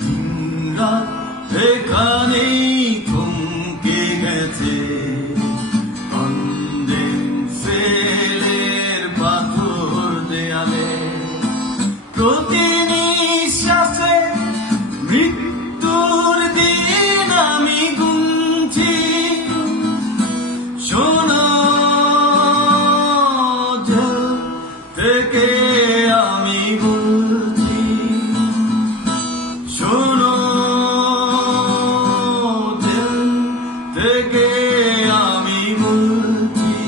দিনরাত এখানেই থমকে গেছে কনডেন্সের পাথর দেয়ালে। প্রতি নিঃশ্বাসে মৃত্যুর দিন আমি গুনছি। শোনো, জেল থেকে আমি বলছি, শোনো, জেল থেকে আমি বলছি।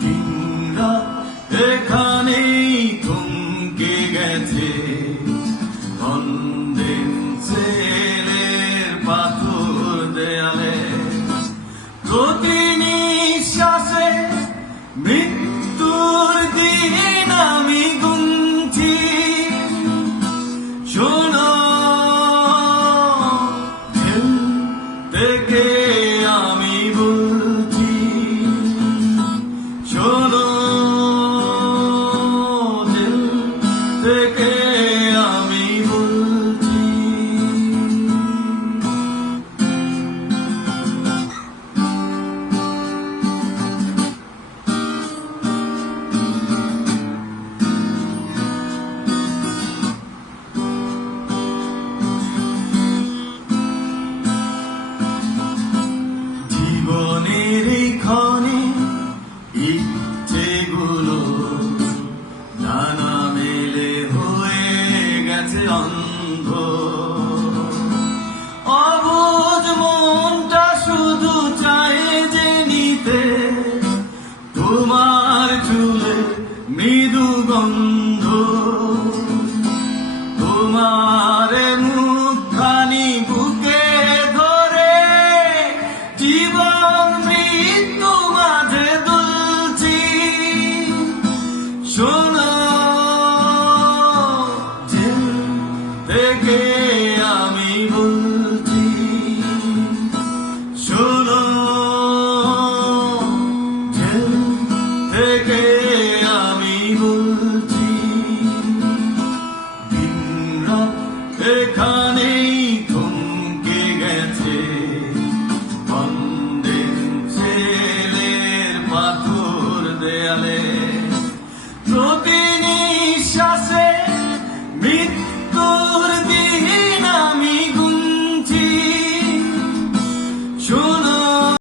দিনরাত এখানেই থমকে গেছে কনডেন্সের পাথর দেয়ালে। প্রতি নিঃশ্বাসে মৃত্যুর দিন আমি গুনছি। শোনো, জেল থেকে আমি বলছি, শোনো, জেল থেকে আমি বলছি। জীবনের এই ক্ষণে ইচ্ছেগুলো ডানা মেলে হয়ে গেছে অন্ধ। অবুঝ মনটা শুধু চায় যে নিতে তোমার চুলে মৃদু গন্ধ। তোমার মুখখানি বুকে ধরে জীবন মৃত্যু মাঝে দুলছি। শোনো, জেল থেকে আমি বলছি, শোনো, জেল থেকে